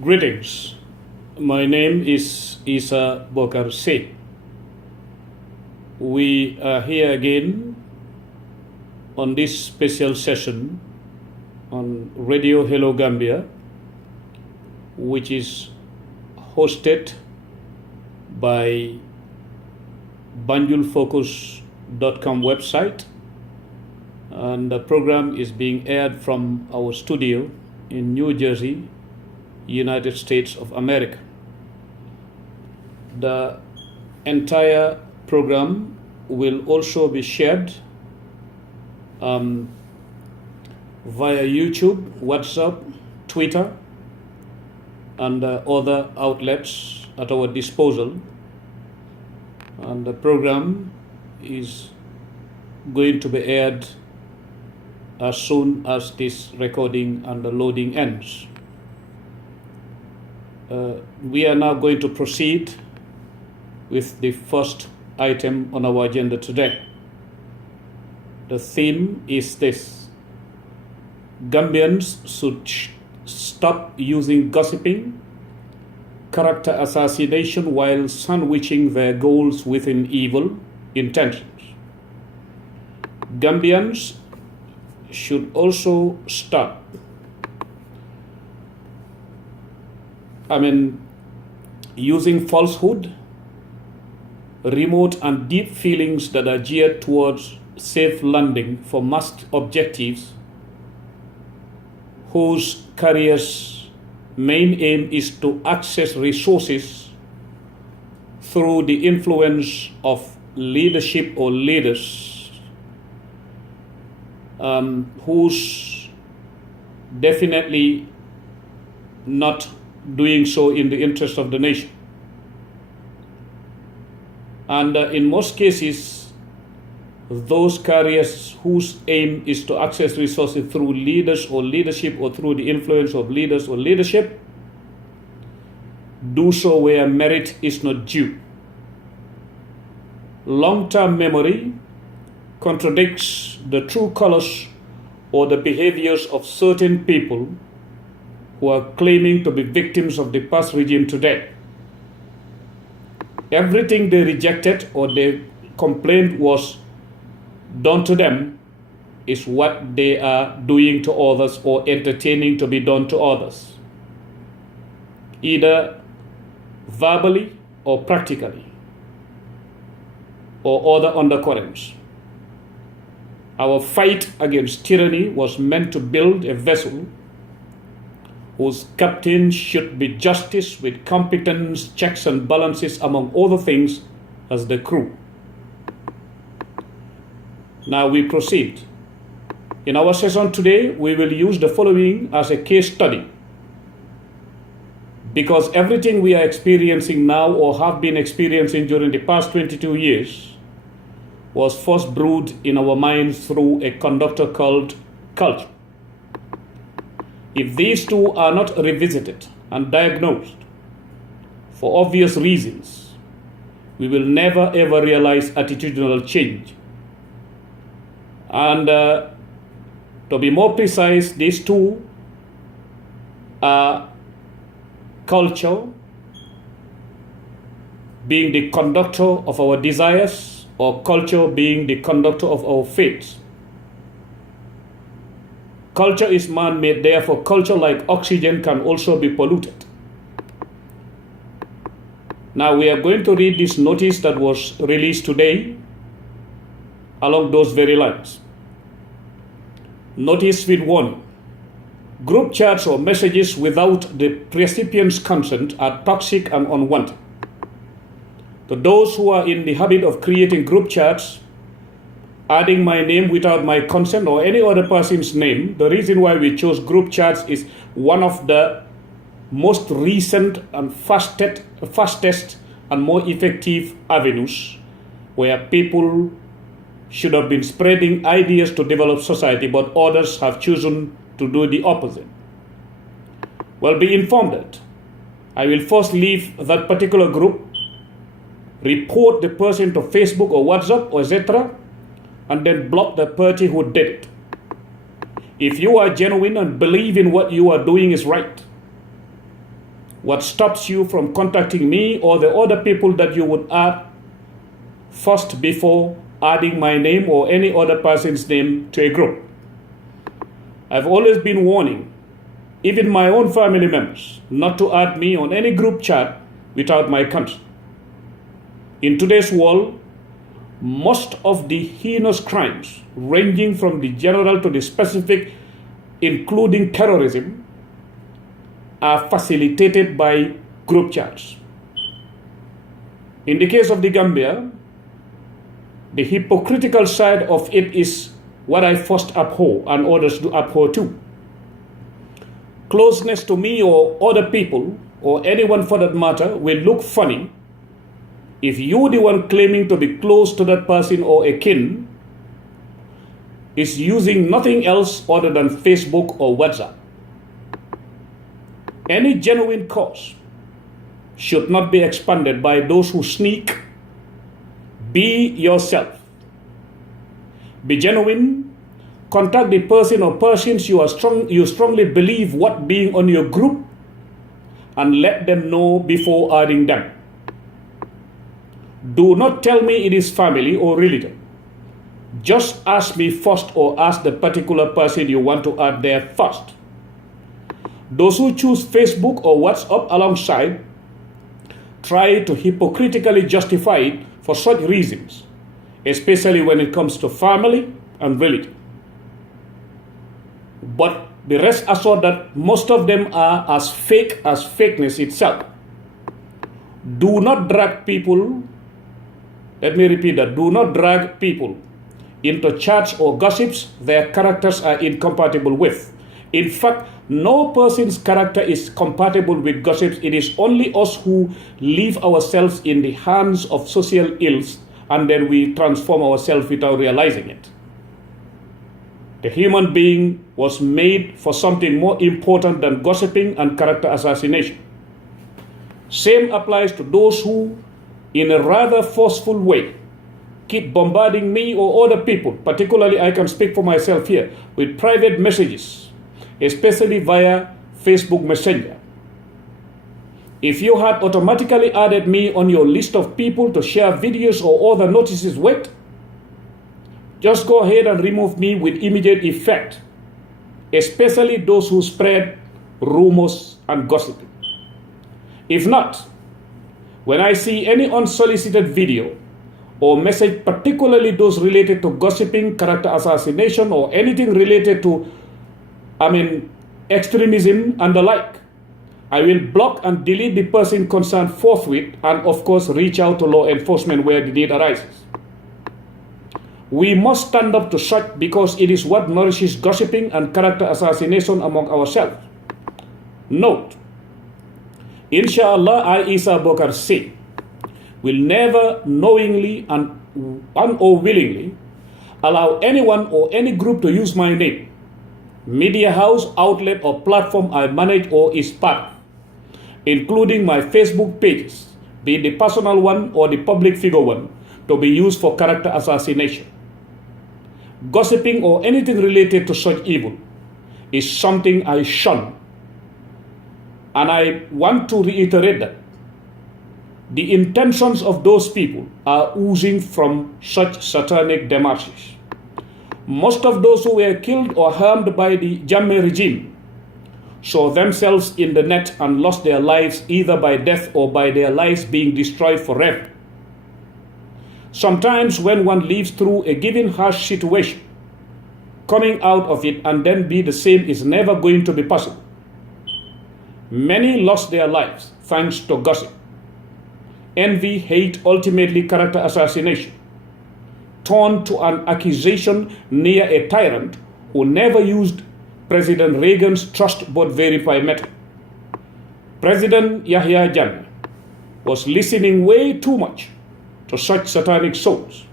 Greetings. My name is Essa Bokarr. We are here again on this special session on Radio Hello Gambia, which is hosted by banjulfocus.com website, and the program is being aired from our studio in New Jersey, United States of America. The entire program will also be shared via YouTube, WhatsApp, Twitter, and other outlets at our disposal. And the program is going to be aired as soon as this recording and the loading ends. We are now going to proceed with the first item on our agenda today. The theme is this: Gambians should stop using gossiping, character assassination while sandwiching their goals within evil intentions. Gambians should also stop using falsehood, remote and deep feelings that are geared towards safe landing for masked objectives, whose career's main aim is to access resources through the influence of leadership or leaders, who's definitely not doing so in the interest of the nation. And in most cases, those carriers whose aim is to access resources through leaders or leadership or through the influence of leaders or leadership do so where merit is not due. Long-term memory contradicts the true colors or the behaviors of certain people who are claiming to be victims of the past regime today. Everything they rejected or they complained was done to them is what they are doing to others or entertaining to be done to others, either verbally or practically, or other undercurrents. Our fight against tyranny was meant to build a vessel whose captain should be justice with competence, checks and balances, among other things, as the crew. Now we proceed. In our session today, we will use the following as a case study, because everything we are experiencing now or have been experiencing during the past 22 years was first brewed in our minds through a conductor called culture. If these two are not revisited and diagnosed for obvious reasons, we will never ever realize attitudinal change. And to be more precise, these two are culture being the conductor of our desires, or culture being the conductor of our faiths. Culture is man-made, therefore culture, like oxygen, can also be polluted. Now we are going to read this notice that was released today along those very lines. Notice with warning: group chats or messages without the recipient's consent are toxic and unwanted. To those who are in the habit of creating group chats, adding my name without my consent or any other person's name, the reason why we chose group chats is one of the most recent and fastest and more effective avenues where people should have been spreading ideas to develop society, but others have chosen to do the opposite. Well, be informed that I will first leave that particular group, report the person to Facebook or WhatsApp or etc., and then block the party who did it. If you are genuine and believe in what you are doing is right, what stops you from contacting me or the other people that you would add first before adding my name or any other person's name to a group. I've always been warning even my own family members not to add me on any group chat without my consent. In today's world, most of the heinous crimes, ranging from the general to the specific, including terrorism, are facilitated by group chats. In the case of the Gambia, the hypocritical side of it is what I first abhor and others do abhor too. Closeness to me or other people, or anyone for that matter, will look funny if you, the one claiming to be close to that person or a kin, is using nothing else other than Facebook or WhatsApp. Any genuine cause should not be expanded by those who sneak. Be yourself. Be genuine. Contact the person or persons you strongly believe what being on your group, and let them know before adding them. Do not tell me it is family or relative. Just ask me first or ask the particular person you want to add there first. Those who choose Facebook or WhatsApp alongside try to hypocritically justify it for such reasons, especially when it comes to family and relative. But be rest assured that most of them are as fake as fakeness itself. Do not drag people, let me repeat that, do not drag people into chats or gossips their characters are incompatible with. In fact, no person's character is compatible with gossips. It is only us who leave ourselves in the hands of social ills and then we transform ourselves without realizing it. The human being was made for something more important than gossiping and character assassination. Same applies to those who, in a rather forceful way, keep bombarding me or other people, particularly I can speak for myself here, with private messages, especially via Facebook Messenger. If you had automatically added me on your list of people to share videos or other notices with, just go ahead and remove me with immediate effect, especially those who spread rumors and gossiping. If not, when I see any unsolicited video or message, particularly those related to gossiping, character assassination, or anything related to, extremism and the like, I will block and delete the person concerned forthwith and, of course, reach out to law enforcement where the need arises. We must stand up to such because it is what nourishes gossiping and character assassination among ourselves. Note, Inshallah, I, Essa Bokarr, say, will never knowingly and or willingly allow anyone or any group to use my name, media house, outlet, or platform I manage or is part of, including my Facebook pages, be it the personal one or the public figure one, to be used for character assassination. Gossiping or anything related to such evil is something I shun. And I want to reiterate that the intentions of those people are oozing from such satanic demarches. Most of those who were killed or harmed by the Jammeh regime saw themselves in the net and lost their lives either by death or by their lives being destroyed forever. Sometimes when one lives through a given harsh situation, coming out of it and then be the same is never going to be possible. Many lost their lives thanks to gossip, envy, hate, ultimately character assassination, turned to an accusation near a tyrant who never used President Reagan's trust but verify method. President Yahya Jammeh was listening way too much to such satanic souls.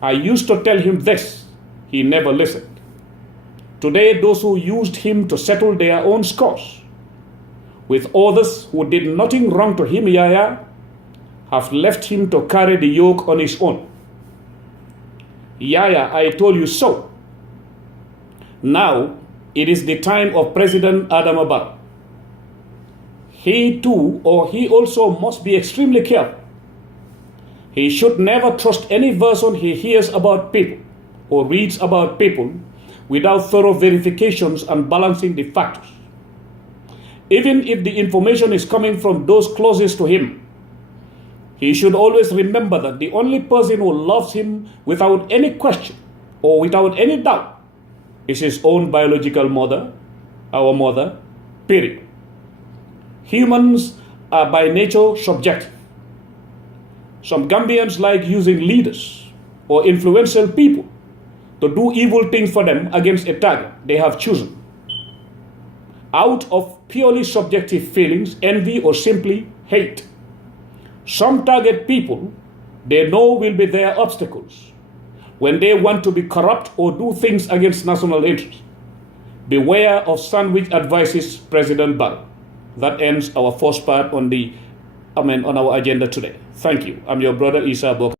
I used to tell him this, he never listened. Today, those who used him to settle their own scores with others who did nothing wrong to him, Yahya, have left him to carry the yoke on his own. Yahya, I told you so. Now, it is the time of President Adama Barrow. he too, or he also must be extremely careful. He should never trust any version he hears about people or reads about people without thorough verifications and balancing the factors. Even if the information is coming from those closest to him, he should always remember that the only person who loves him without any question or without any doubt is his own biological mother, our mother, period. Humans are by nature subjective. Some Gambians like using leaders or influential people to do evil things for them against a target they have chosen, out of purely subjective feelings, envy, or simply hate. Some target people they know will be their obstacles when they want to be corrupt or do things against national interests. Beware of sandwich advises President Barrow. That ends our first part on our agenda today. Thank you. I'm your brother Essa Bokarr.